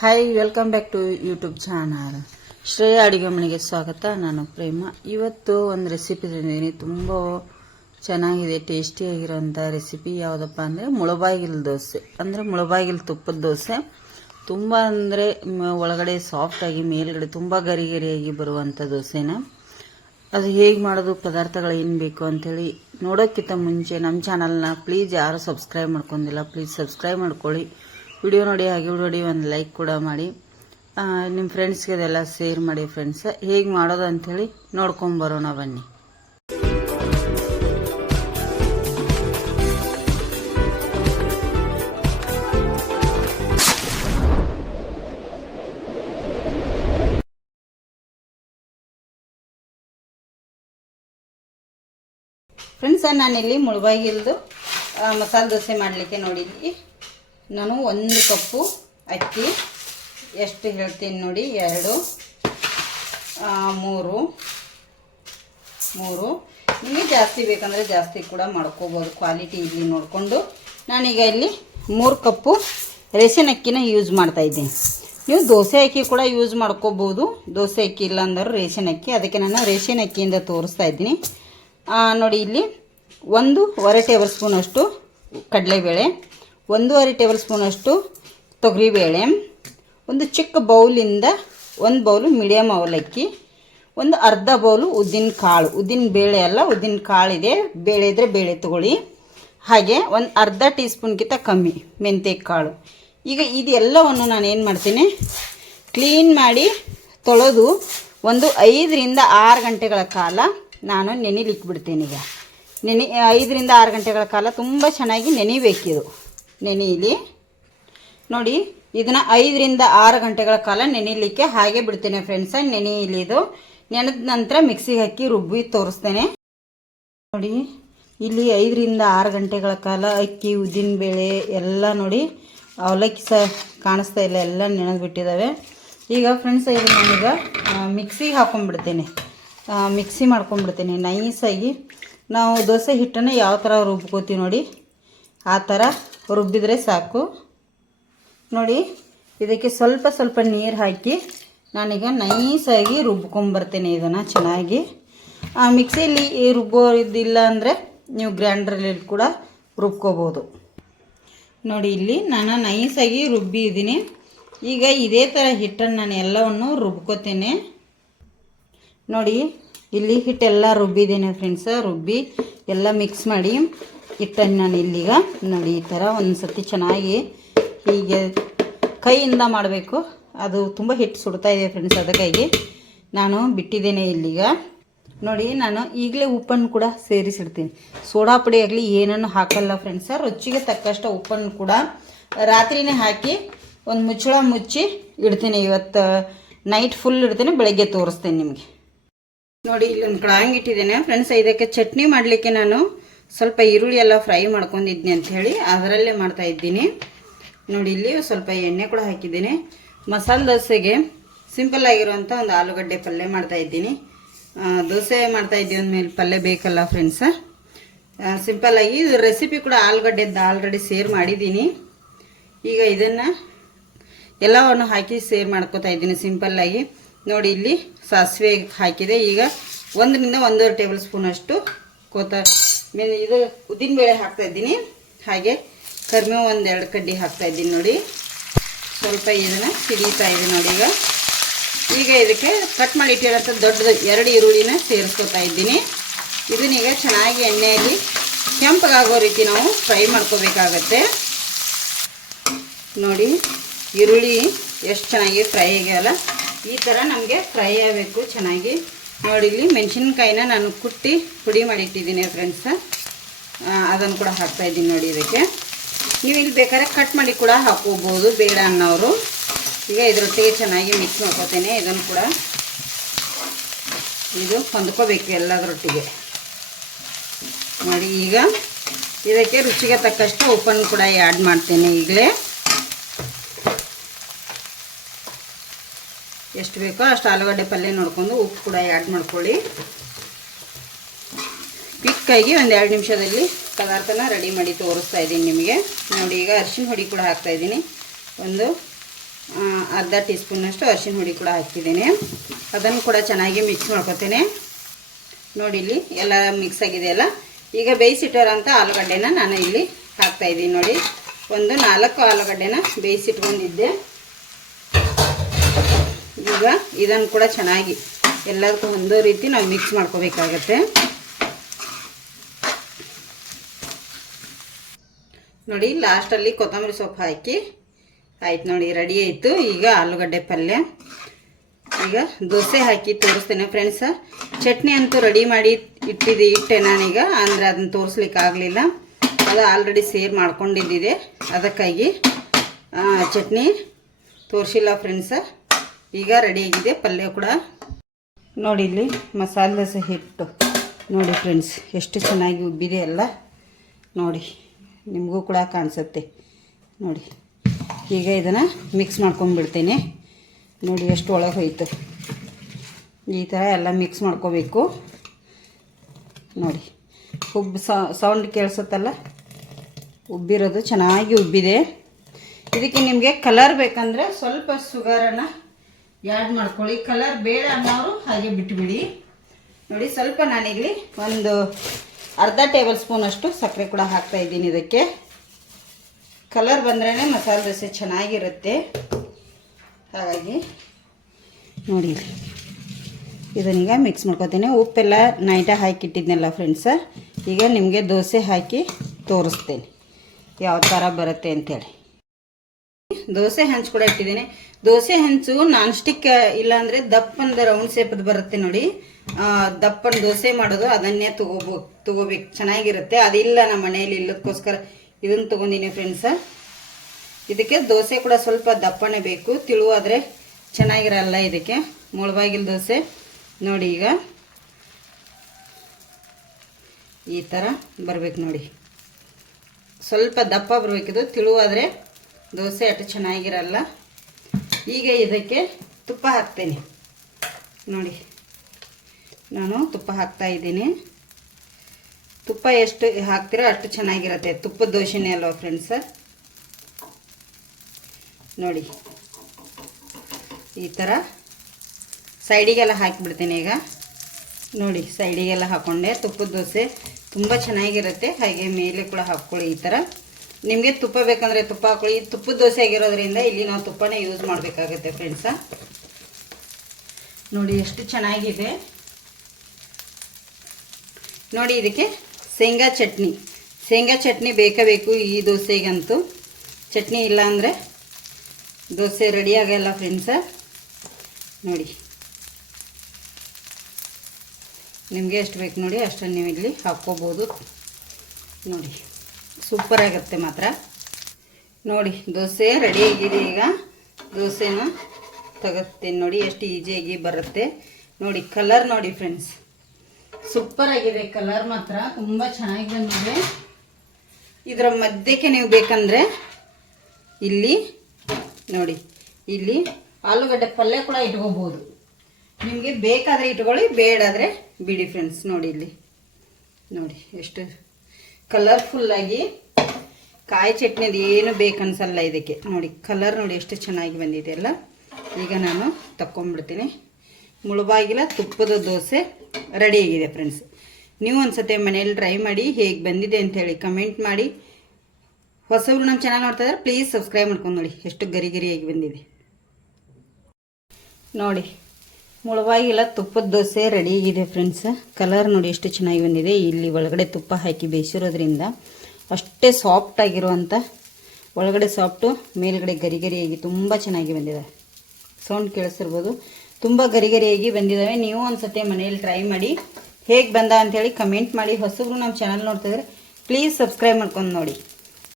Hi, welcome back to YouTube channel. Shreya ಅಡುಗೆ ಮನೆಗೆ ಸ್ವಾಗತ. ನಾನು ಪ್ರೇಮ. ಇವತ್ತು ಒಂದು ರೆಸಿಪಿ ತಂದಿದ್ದೀನಿ. ತುಂಬ ಚೆನ್ನಾಗಿದೆ, ಟೇಸ್ಟಿಯಾಗಿರೋಂಥ ರೆಸಿಪಿ. ಯಾವುದಪ್ಪ ಅಂದರೆ ಮುಳಬಾಗಿಲು ದೋಸೆ, ಅಂದರೆ ಮುಳಬಾಗಿಲು ತುಪ್ಪದ ದೋಸೆ. ತುಂಬ ಅಂದರೆ ಒಳಗಡೆ ಸಾಫ್ಟಾಗಿ, ಮೇಲ್ಗಡೆ ತುಂಬ ಗರಿ ಗರಿಯಾಗಿ ಬರುವಂಥ ದೋಸೆನ. ಅದು ಹೇಗೆ ಮಾಡೋದು, ಪದಾರ್ಥಗಳು ಏನು ಬೇಕು ಅಂಥೇಳಿ ನೋಡೋಕ್ಕಿಂತ ಮುಂಚೆ ನಮ್ಮ ಚಾನಲ್ನ ಪ್ಲೀಸ್ ಯಾರು ಸಬ್ಸ್ಕ್ರೈಬ್ ಮಾಡ್ಕೊಂಡಿಲ್ಲ, ಪ್ಲೀಸ್ ಸಬ್ಸ್ಕ್ರೈಬ್ ಮಾಡ್ಕೊಳ್ಳಿ. ವಿಡಿಯೋ ನೋಡಿ, ಹಾಗೆ ನೋಡಿ ಒಂದು ಲೈಕ್ ಕೂಡ ಮಾಡಿ. ನಿಮ್ಮ ಫ್ರೆಂಡ್ಸ್ಗೆ ಅದೆಲ್ಲ ಶೇರ್ ಮಾಡಿ. ಫ್ರೆಂಡ್ಸ್, ಹೇಗೆ ಮಾಡೋದು ಅಂಥೇಳಿ ನೋಡ್ಕೊಂಬರೋಣ ಬನ್ನಿ. ಫ್ರೆಂಡ್ಸ್, ನಾನಿಲ್ಲಿ ಮುಳಬಾಗಿಲ್ದು ಮಸಾಲೆ ದೋಸೆ ಮಾಡಲಿಕ್ಕೆ ನೋಡಿ, ನಾನು 1 ಕಪ್ಪು ಅಕ್ಕಿ, ಎಷ್ಟು ಹೇಳ್ತೀನಿ ನೋಡಿ, 2 3 ನಿಮಗೆ ಜಾಸ್ತಿ ಬೇಕಂದರೆ ಜಾಸ್ತಿ ಕೂಡ ಮಾಡ್ಕೋಬೋದು, ಕ್ವಾಲಿಟಿ ಇಲ್ಲಿ ನೋಡಿಕೊಂಡು. ನಾನೀಗ ಇಲ್ಲಿ 3 ಕಪ್ಪು ರೇಷನ್ ಅಕ್ಕಿನ ಯೂಸ್ ಮಾಡ್ತಾಯಿದ್ದೀನಿ. ನೀವು ದೋಸೆ ಅಕ್ಕಿ ಕೂಡ ಯೂಸ್ ಮಾಡ್ಕೋಬೋದು, ದೋಸೆ ಅಕ್ಕಿ ಇಲ್ಲ ಅಂದ್ರೆ ರೇಷನ್ ಅಕ್ಕಿ. ಅದಕ್ಕೆ ನಾನು ರೇಷನ್ ಅಕ್ಕಿಯಿಂದ ತೋರಿಸ್ತಾ ಇದ್ದೀನಿ ನೋಡಿ. ಇಲ್ಲಿ 1.25 ಟೇಬಲ್ ಸ್ಪೂನಷ್ಟು ಕಡಲೆಬೇಳೆ, 1.25 ಟೇಬಲ್ ಸ್ಪೂನಷ್ಟು ತೊಗರಿಬೇಳೆ, ಒಂದು ಚಿಕ್ಕ ಬೌಲಿಂದ 1 ಬೌಲು ಮೀಡಿಯಮ್ ಅವಲಕ್ಕಿ, ಒಂದು ಅರ್ಧ ಬೌಲು ಉದ್ದಿನ ಕಾಳು. ಉದ್ದಿನ ಬೇಳೆ ಅಲ್ಲ, ಉದ್ದಿನ ಕಾಳಿದೆ, ಬೇಳೆ ಇದ್ದರೆ ಬೇಳೆ ತೊಗೊಳ್ಳಿ. ಹಾಗೆ ಒಂದು ಅರ್ಧ ಟೀ ಸ್ಪೂನ್ಗಿಂತ ಕಮ್ಮಿ ಮೆಂತ್ಯ ಕಾಳು. ಈಗ ಇದೆಲ್ಲವನ್ನು ನಾನು ಏನು ಮಾಡ್ತೀನಿ, ಕ್ಲೀನ್ ಮಾಡಿ ತೊಳೆದು ಒಂದು 5 ರಿಂದ 6 ಗಂಟೆಗಳ ಕಾಲ ನಾನು ನೆನಿಲಿಕ್ಕೆ ಬಿಡ್ತೀನಿ. ಈಗ 5 ರಿಂದ 6 ಗಂಟೆಗಳ ಕಾಲ ತುಂಬ ಚೆನ್ನಾಗಿ ನೆನಿಬೇಕಿದು. ನೆನೆಯಲಿ ನೋಡಿ, ಇದನ್ನು 5 ರಿಂದ 6 ಗಂಟೆಗಳ ಕಾಲ ನೆನೆಯಲಿಕ್ಕೆ ಹಾಗೆ ಬಿಡ್ತೇನೆ ಫ್ರೆಂಡ್ಸ. ನೆನೆಯಲಿ. ಇದು ನೆನೆದ ನಂತರ ಮಿಕ್ಸಿಗೆ ಹಾಕಿ ರುಬ್ಬಿ ತೋರಿಸ್ತೇನೆ ನೋಡಿ. ಇಲ್ಲಿ 5 ರಿಂದ 6 ಗಂಟೆಗಳ ಕಾಲ ಅಕ್ಕಿ, ಉದ್ದಿನಬೇಳೆ ಎಲ್ಲ ನೋಡಿ, ಅವಲಕ್ಕಿ ಸಹ ಕಾಣಿಸ್ತಾ ಇಲ್ಲ, ಎಲ್ಲ ನೆನೆದು ಬಿಟ್ಟಿದ್ದಾವೆ. ಈಗ ಫ್ರೆಂಡ್ಸ್, ಇದು ನಾನೀಗ ಮಿಕ್ಸಿಗೆ ಹಾಕೊಂಡ್ಬಿಡ್ತೇನೆ, ಮಿಕ್ಸಿ ಮಾಡ್ಕೊಂಡ್ಬಿಡ್ತೇನೆ ನೈಸಾಗಿ. ನಾವು ದೋಸೆ ಹಿಟ್ಟನ್ನು ಯಾವ ಥರ ರುಬ್ಕೋತೀವಿ ನೋಡಿ, ಆ ಥರ ರುಬ್ಬಿದರೆ ಸಾಕು ನೋಡಿ. ಇದಕ್ಕೆ ಸ್ವಲ್ಪ ಸ್ವಲ್ಪ ನೀರು ಹಾಕಿ ನಾನೀಗ ನೈಸಾಗಿ ರುಬ್ಕೊಂಬರ್ತೇನೆ ಇದನ್ನು ಚೆನ್ನಾಗಿ. ಮಿಕ್ಸಿಯಲ್ಲಿ ರುಬ್ಬೋದಿಲ್ಲ ಅಂದರೆ ನೀವು ಗ್ರೈಂಡ್ರಲ್ಲಿ ಕೂಡ ರುಬ್ಕೋಬೋದು ನೋಡಿ. ಇಲ್ಲಿ ನಾನು ನೈಸಾಗಿ ರುಬ್ಬಿದ್ದೀನಿ. ಈಗ ಇದೇ ಥರ ಹಿಟ್ಟನ್ನು ನಾನು ಎಲ್ಲವನ್ನು ರುಬ್ಕೋತೇನೆ ನೋಡಿ. ಇಲ್ಲಿ ಹಿಟ್ಟೆಲ್ಲ ರುಬ್ಬಿದ್ದೇನೆ ಫ್ರೆಂಡ್ಸ. ರುಬ್ಬಿ ಎಲ್ಲ ಮಿಕ್ಸ್ ಮಾಡಿ ಹಿಟ್ಟನ್ನು ನಾನು ಇಲ್ಲಿಗ ನೋಡಿ ಈ ಥರ ಒಂದು ಸತಿ ಚೆನ್ನಾಗಿ ಹೀಗೆ ಕೈಯಿಂದ ಮಾಡಬೇಕು. ಅದು ತುಂಬ ಹಿಟ್ಟು ಸುಡ್ತಾ ಇದೆ ಫ್ರೆಂಡ್ಸ್, ಅದಕ್ಕಾಗಿ ನಾನು ಬಿಟ್ಟಿದ್ದೇನೆ ಇಲ್ಲಿಗ ನೋಡಿ. ನಾನು ಈಗಲೇ ಉಪ್ಪನ್ನು ಕೂಡ ಸೇರಿಸಿಡ್ತೀನಿ. ಸೋಡಾ ಪುಡಿ ಆಗಲಿ ಏನನ್ನು ಹಾಕಲ್ಲ ಫ್ರೆಂಡ್ಸ. ರುಚಿಗೆ ತಕ್ಕಷ್ಟು ಉಪ್ಪನ್ನು ಕೂಡ ರಾತ್ರಿನೇ ಹಾಕಿ ಒಂದು ಮುಚ್ಚಳ ಮುಚ್ಚಿ ಇಡ್ತೀನಿ. ಇವತ್ತು ನೈಟ್ ಫುಲ್ ಇಡ್ತೇನೆ, ಬೆಳಗ್ಗೆ ತೋರಿಸ್ತೇನೆ ನಿಮಗೆ ನೋಡಿ. ಇಲ್ಲೊಂದು ಕಡಾಂಗ್ ಇಟ್ಟಿದ್ದೇನೆ ಫ್ರೆಂಡ್ಸ್. ಇದಕ್ಕೆ ಚಟ್ನಿ ಮಾಡಲಿಕ್ಕೆ ನಾನು ಸ್ವಲ್ಪ ಈರುಳ್ಳಿ ಎಲ್ಲ ಫ್ರೈ ಮಾಡ್ಕೊಂಡಿದ್ದೀನಿ ಅಂಥೇಳಿ ಅದರಲ್ಲೇ ಮಾಡ್ತಾಯಿದ್ದೀನಿ ನೋಡಿ. ಇಲ್ಲಿ ಸ್ವಲ್ಪ ಎಣ್ಣೆ ಕೂಡ ಹಾಕಿದ್ದೀನಿ. ಮಸಾಲೆ ದೋಸೆಗೆ ಸಿಂಪಲ್ ಆಗಿರುವಂಥ ಒಂದು ಆಲೂಗಡ್ಡೆ ಪಲ್ಯ ಮಾಡ್ತಾಯಿದ್ದೀನಿ. ದೋಸೆ ಮಾಡ್ತಾಯಿದ್ದೀವಿ ಅಂದಮೇಲೆ ಪಲ್ಯ ಬೇಕಲ್ಲ ಫ್ರೆಂಡ್ಸ. ಸಿಂಪಲ್ಲಾಗಿ ಇದು ರೆಸಿಪಿ ಕೂಡ ಆಲೂಗಡ್ಡೆದ್ದು ಆಲ್ರೆಡಿ ಶೇರ್ ಮಾಡಿದ್ದೀನಿ. ಈಗ ಇದನ್ನು ಎಲ್ಲವನ್ನು ಹಾಕಿ ಶೇರ್ ಮಾಡ್ಕೋತಾ ಇದ್ದೀನಿ ಸಿಂಪಲ್ಲಾಗಿ ನೋಡಿ. ಇಲ್ಲಿ ಸಾಸಿವೆ ಹಾಕಿದೆ. ಈಗ 1 ರಿಂದ 1.5 ಟೇಬಲ್ ಸ್ಪೂನಷ್ಟು ಇದು ಉದ್ದಿನಬೇಳೆ ಹಾಕ್ತಾಯಿದ್ದೀನಿ. ಹಾಗೆ ಕರಿಬೇವು 1-2 ಕಡ್ಡಿ ಹಾಕ್ತಾಯಿದ್ದೀನಿ ನೋಡಿ. ಸ್ವಲ್ಪ ಇದನ್ನು ಸಿಡಿತಾ ಇದೆ ನೋಡಿ. ಈಗ ಇದಕ್ಕೆ ಕಟ್ ಮಾಡಿ ಇಟ್ಟಿರೋಂಥ ದೊಡ್ಡದು 2 ಈರುಳ್ಳಿನ ಸೇರಿಸ್ಕೊತಾ ಇದ್ದೀನಿ. ಇದನ್ನೀಗ ಚೆನ್ನಾಗಿ ಎಣ್ಣೆಯಲ್ಲಿ ಕೆಂಪಗಾಗೋ ರೀತಿ ನಾವು ಫ್ರೈ ಮಾಡ್ಕೋಬೇಕಾಗತ್ತೆ ನೋಡಿ. ಈರುಳ್ಳಿ ಎಷ್ಟು ಚೆನ್ನಾಗಿ ಫ್ರೈ ಆಗ್ಯಾವಲ್ಲ, ಈ ಥರ ನಮಗೆ ಫ್ರೈ ಆಗಬೇಕು ಚೆನ್ನಾಗಿ ನೋಡಿ. ಇಲ್ಲಿ ಮೆಣಸಿನ್ಕಾಯಿನ ನಾನು ಕುಟ್ಟಿ ಪುಡಿ ಮಾಡಿಟ್ಟಿದ್ದೀನಿ ಫ್ರೆಂಡ್ಸ, ಅದನ್ನು ಕೂಡ ಹಾಕ್ತಾಯಿದ್ದೀನಿ ನೋಡಿ. ಇದಕ್ಕೆ ನೀವು ಇಲ್ಲಿ ಬೇಕಾದ್ರೆ ಕಟ್ ಮಾಡಿ ಕೂಡ ಹಾಕೋಬೋದು, ಬೇಡ ಅನ್ನೋರು. ಈಗ ಇದರೊಟ್ಟಿಗೆ ಚೆನ್ನಾಗಿ ಮಿಕ್ಸ್ ಮಾಡ್ಕೋತೇನೆ. ಇದನ್ನು ಕೂಡ ಇದು ಹೊಂದ್ಕೋಬೇಕು ಎಲ್ಲದರೊಟ್ಟಿಗೆ ನೋಡಿ. ಈಗ ಇದಕ್ಕೆ ರುಚಿಗೆ ತಕ್ಕಷ್ಟು ಉಪ್ಪನ್ನು ಕೂಡ ಆ್ಯಡ್ ಮಾಡ್ತೇನೆ. ಈಗಲೇ ಎಷ್ಟು ಬೇಕೋ ಅಷ್ಟು ಆಲೂಗಡ್ಡೆ ಪಲ್ಯ ನೋಡ್ಕೊಂಡು ಉಪ್ಪು ಕೂಡ ಆ್ಯಡ್ ಮಾಡ್ಕೊಳ್ಳಿ. ಕ್ವಿಕ್ಕಾಗಿ 1-2 ನಿಮಿಷದಲ್ಲಿ ಪದಾರ್ಥನ ರೆಡಿ ಮಾಡಿ ತೋರಿಸ್ತಾ ಇದ್ದೀನಿ ನಿಮಗೆ ನೋಡಿ. ಈಗ ಅರಿಶಿನ ಹುಡಿ ಕೂಡ ಹಾಕ್ತಾಯಿದ್ದೀನಿ. ಒಂದು ಅರ್ಧ ಟೀ ಸ್ಪೂನಷ್ಟು ಅರಿಶಿನ ಹುಡಿ ಕೂಡ ಹಾಕಿದ್ದೇನೆ. ಅದನ್ನು ಕೂಡ ಚೆನ್ನಾಗಿ ಮಿಕ್ಸ್ ಮಾಡ್ಕೊತೇನೆ. ನೋಡಿ ಇಲ್ಲಿ ಎಲ್ಲ ಮಿಕ್ಸ್ ಆಗಿದೆಯಲ್ಲ. ಈಗ ಬೇಯಿಸಿಟ್ಟಿರೋಂಥ ಆಲೂಗಡ್ಡೆನ ನಾನು ಇಲ್ಲಿ ಹಾಕ್ತಾಯಿದ್ದೀನಿ. ನೋಡಿ ಒಂದು 4 ಆಲೂಗಡ್ಡೆನ ಬೇಯಿಸಿಟ್ಕೊಂಡಿದ್ದೆ. ಈಗ ಇದನ್ನು ಕೂಡ ಚೆನ್ನಾಗಿ ಎಲ್ಲದಕ್ಕೂ ಒಂದೇ ರೀತಿ ನಾವು ಮಿಕ್ಸ್ ಮಾಡ್ಕೋಬೇಕಾಗತ್ತೆ. ನೋಡಿ ಲಾಸ್ಟಲ್ಲಿ ಕೊತ್ತಂಬರಿ ಸೊಪ್ಪು ಹಾಕಿ ಆಯ್ತು. ನೋಡಿ ರೆಡಿ ಆಯಿತು. ಈಗ ಆಲೂಗಡ್ಡೆ ಪಲ್ಯ. ಈಗ ದೋಸೆ ಹಾಕಿ ತೋರಿಸ್ತೇನೆ ಫ್ರೆಂಡ್ಸ. ಚಟ್ನಿ ಅಂತೂ ರೆಡಿ ಮಾಡಿ ಇಟ್ಟೆ ನಾನೀಗ, ಅಂದರೆ ಅದನ್ನು ತೋರಿಸ್ಲಿಕ್ಕೆ ಆಗಲಿಲ್ಲ. ಅದು ಆಲ್ರೆಡಿ ಸೇರ್ ಮಾಡ್ಕೊಂಡಿದ್ದಿದೆ, ಅದಕ್ಕಾಗಿ ಚಟ್ನಿ ತೋರಿಸಿಲ್ಲ ಫ್ರೆಂಡ್ಸ. ಈಗ ರೆಡಿಯಾಗಿದೆ ಪಲ್ಯ ಕೂಡ. ನೋಡಿ ಇಲ್ಲಿ ಮಸಾಲೆ ದೋಸೆ ಹಿಟ್ಟು ನೋಡಿ ಫ್ರೆಂಡ್ಸ್ ಎಷ್ಟು ಚೆನ್ನಾಗಿ ಉಬ್ಬಿದೆ ಅಲ್ಲ. ನೋಡಿ ನಿಮಗೂ ಕೂಡ ಕಾಣಿಸುತ್ತೆ. ನೋಡಿ ಈಗ ಇದನ್ನು ಮಿಕ್ಸ್ ಮಾಡ್ಕೊಂಡ್ಬಿಡ್ತೇನೆ. ನೋಡಿ ಎಷ್ಟು ಒಳಗೆ ಹೋಯ್ತು. ಈ ಥರ ಎಲ್ಲ ಮಿಕ್ಸ್ ಮಾಡ್ಕೋಬೇಕು. ನೋಡಿ ಸೌಂಡ್ ಕೇಳಿಸುತ್ತಲ್ಲ, ಉಬ್ಬಿರೋದು ಚೆನ್ನಾಗಿ ಉಬ್ಬಿದೆ. ಇದಕ್ಕೆ ನಿಮಗೆ ಕಲರ್ ಬೇಕಂದರೆ ಸ್ವಲ್ಪ ಶುಗರನ್ನು ಆ್ಯಡ್ ಮಾಡ್ಕೊಳ್ಳಿ. ಕಲರ್ ಬೇಡ ಅನ್ನೋರು ಹಾಗೆ ಬಿಟ್ಟುಬಿಡಿ. ನೋಡಿ ಸ್ವಲ್ಪ ನಾನಿಲ್ಲಿ ಒಂದು ಅರ್ಧ ಟೇಬಲ್ ಸ್ಪೂನಷ್ಟು ಸಕ್ಕರೆ ಕೂಡ ಹಾಕ್ತಾಯಿದ್ದೀನಿ. ಇದಕ್ಕೆ ಕಲರ್ ಬಂದ್ರೇ ಮಸಾಲೆ ದೋಸೆ ಚೆನ್ನಾಗಿರುತ್ತೆ. ಹಾಗಾಗಿ ನೋಡಿ ಇದನ್ನೀಗ ಮಿಕ್ಸ್ ಮಾಡ್ಕೊತೀನಿ. ಉಪ್ಪೆಲ್ಲ ನೈಟಾಗಿ ಹಾಕಿಟ್ಟಿದ್ನಲ್ಲ ಫ್ರೆಂಡ್ಸ. ಈಗ ನಿಮಗೆ ದೋಸೆ ಹಾಕಿ ತೋರಿಸ್ತೇನೆ ಯಾವ ಥರ ಬರುತ್ತೆ ಅಂಥೇಳಿ. ದೋಸೆ ಹಂಚು ಕೂಡ ಇಟ್ಟಿದ್ದೀನಿ. ದೋಸೆ ಹಂಚು ನಾನ್ ಸ್ಟಿಕ್ ಇಲ್ಲಾಂದರೆ ದಪ್ಪಂದು ರೌಂಡ್ ಶೇಪದ್ದು ಬರುತ್ತೆ ನೋಡಿ. ದಪ್ಪನ ದೋಸೆ ಮಾಡೋದು ಅದನ್ನೇ ತಗೋಬೇಕು, ಚೆನ್ನಾಗಿರುತ್ತೆ. ಅದಿಲ್ಲ ನಮ್ಮ ಮನೆಯಲ್ಲಿ, ಇಲ್ಲದಕ್ಕೋಸ್ಕರ ಇದನ್ನು ತೊಗೊಂಡಿನಿ ಫ್ರೆಂಡ್ಸ. ಇದಕ್ಕೆ ದೋಸೆ ಕೂಡ ಸ್ವಲ್ಪ ದಪ್ಪನೇ ಬೇಕು, ತಿಳುವಾದರೆ ಚೆನ್ನಾಗಿರಲ್ಲ. ಇದಕ್ಕೆ ಮುಳಬಾಗಿಲು ದೋಸೆ ನೋಡಿ ಈಗ ಈ ಥರ ಬರಬೇಕು. ನೋಡಿ ಸ್ವಲ್ಪ ದಪ್ಪ ಬರಬೇಕಿದು, ತಿಳುವಾದರೆ ದೋಸೆ ಅಷ್ಟು ಚೆನ್ನಾಗಿರಲ್ಲ. ಈಗ ಇದಕ್ಕೆ ತುಪ್ಪ ಹಾಕ್ತೇನೆ. ನೋಡಿ ನಾನು ತುಪ್ಪ ಹಾಕ್ತಾ ಇದ್ದೀನಿ. ತುಪ್ಪ ಎಷ್ಟು ಹಾಕ್ತೀರೋ ಅಷ್ಟು ಚೆನ್ನಾಗಿರುತ್ತೆ. ತುಪ್ಪದ ದೋಸೆನೇ ಅಲ್ವಾ ಫ್ರೆಂಡ್ಸ. ನೋಡಿ ಈ ಥರ ಸೈಡಿಗೆಲ್ಲ ಹಾಕಿಬಿಡ್ತೇನೆ ಈಗ. ನೋಡಿ ಸೈಡಿಗೆಲ್ಲ ಹಾಕ್ಕೊಂಡೆ. ತುಪ್ಪದ ದೋಸೆ ತುಂಬ ಚೆನ್ನಾಗಿರುತ್ತೆ. ಹಾಗೆ ಮೇಲೆ ಕೂಡ ಹಾಕ್ಕೊಳ್ಳಿ. ಈ ಥರ ನಿಮಗೆ ತುಪ್ಪ ಬೇಕಂದರೆ ತುಪ್ಪ ಹಾಕ್ಕೊಳ್ಳಿ. ತುಪ್ಪದ ದೋಸೆ ಆಗಿರೋದ್ರಿಂದ ಇಲ್ಲಿ ನಾವು ತುಪ್ಪನೇ ಯೂಸ್ ಮಾಡಬೇಕಾಗುತ್ತೆ ಫ್ರೆಂಡ್ಸ. ನೋಡಿ ಎಷ್ಟು ಚೆನ್ನಾಗಿದೆ. ನೋಡಿ ಇದಕ್ಕೆ ಶೇಂಗಾ ಚಟ್ನಿ ಬೇಕೇ ಬೇಕು ಈ ದೋಸೆಗಂತೂ. ಚಟ್ನಿ ಇಲ್ಲ ಅಂದರೆ ದೋಸೆ ರೆಡಿ ಆಗಲ್ಲ ಫ್ರೆಂಡ್ಸ. ನೋಡಿ ನಿಮಗೆ ಎಷ್ಟು ಬೇಕು ನೋಡಿ ಅಷ್ಟನ್ನು ನೀವು ಇಲ್ಲಿ ಹಾಕ್ಕೋಬೋದು. ನೋಡಿ ಸೂಪರ್ ಆಗುತ್ತೆ ಮಾತ್ರ. ನೋಡಿ ದೋಸೆ ರೆಡಿ ಆಗಿದೆ. ಈಗ ದೋಸೆನ ತಗೋತೀನಿ. ನೋಡಿ ಎಷ್ಟು ಈಸಿಯಾಗಿ ಬರುತ್ತೆ. ನೋಡಿ ಕಲರ್ ನೋಡಿ ಫ್ರೆಂಡ್ಸ್, ಸೂಪರ್ ಆಗಿದೆ. ಕಲರ್ ಮಾತ್ರ ತುಂಬ ಚೆನ್ನಾಗಿ ಬಂದಿದೆ. ಇದರ ಮಧ್ಯಕ್ಕೆ ನೀವು ಬೇಕಂದರೆ ಇಲ್ಲಿ ನೋಡಿ, ಇಲ್ಲಿ ಆಲೂಗಡ್ಡೆ ಪಲ್ಯ ಕೂಡ ಇಟ್ಕೋಬೋದು. ನಿಮಗೆ ಬೇಕಾದರೆ ಇಟ್ಕೊಳ್ಳಿ, ಬೇಡಾದರೆ ಬಿಡಿ ಫ್ರೆಂಡ್ಸ್. ನೋಡಿ ಇಲ್ಲಿ ನೋಡಿ ಎಷ್ಟು ಕಲರ್ಫುಲ್ಲಾಗಿ, ಕಾಯಿ ಚಟ್ನಿದು ಏನು ಬೇಕನ್ಸಲ್ಲ ಇದಕ್ಕೆ. ನೋಡಿ ಕಲರ್ ನೋಡಿ ಎಷ್ಟು ಚೆನ್ನಾಗಿ ಬಂದಿದೆ ಅಲ್ಲ. ಈಗ ನಾನು ತಕ್ಕೊಂಡ್ಬಿಡ್ತೀನಿ. ಮುಳುಬಾಗಿಲ ತುಪ್ಪದ ದೋಸೆ ರೆಡಿಯಾಗಿದೆ ಫ್ರೆಂಡ್ಸ್. ನೀವು ಒಂದ್ಸತಿ ಮನೆಯಲ್ಲಿ ಟ್ರೈ ಮಾಡಿ, ಹೇಗೆ ಬಂದಿದೆ ಅಂಥೇಳಿ ಕಮೆಂಟ್ ಮಾಡಿ. ಹೊಸಬ್ರು ನಮ್ಮ ಚಾನಲ್ ನೋಡ್ತಾ ಇದ್ದಾರೆ ಪ್ಲೀಸ್ ಸಬ್ಸ್ಕ್ರೈಬ್ ಮಾಡ್ಕೊಂಡು ನೋಡಿ ಎಷ್ಟು ಗರಿಗರಿಯಾಗಿ ಬಂದಿದೆ. ನೋಡಿ ಮುಳುಬಾಗಿಲ ತುಪ್ಪದ ದೋಸೆ ರೆಡಿಯಾಗಿದೆ ಫ್ರೆಂಡ್ಸ್. ಕಲರ್ ನೋಡಿ ಎಷ್ಟು ಚೆನ್ನಾಗಿ ಬಂದಿದೆ. ಇಲ್ಲಿ ಒಳಗಡೆ ತುಪ್ಪ ಹಾಕಿ ಬೇಯಿಸಿರೋದ್ರಿಂದ ಅಷ್ಟೇ ಸಾಫ್ಟ್ ಆಗಿರುವಂಥ, ಒಳಗಡೆ ಸಾಫ್ಟು ಮೇಲ್ಗಡೆ ಗರಿಗರಿಯಾಗಿ ತುಂಬ ಚೆನ್ನಾಗಿ ಬಂದಿದೆ. ಸೌಂಡ್ ಕೇಳಿಸಿರ್ಬೋದು, ತುಂಬ ಗರಿಗರಿಯಾಗಿ ಬಂದಿದ್ದಾವೆ. ನೀವು ಒಂದ್ಸತಿ ಮನೆಯಲ್ಲಿ ಟ್ರೈ ಮಾಡಿ, ಹೇಗೆ ಬಂದ ಅಂಥೇಳಿ ಕಮೆಂಟ್ ಮಾಡಿ. ಹೊಸಬ್ರು ನಮ್ಮ ಚಾನಲ್ ನೋಡ್ತಿದ್ರೆ ಪ್ಲೀಸ್ ಸಬ್ಸ್ಕ್ರೈಬ್ ಮಾಡ್ಕೊಂಡು ನೋಡಿ.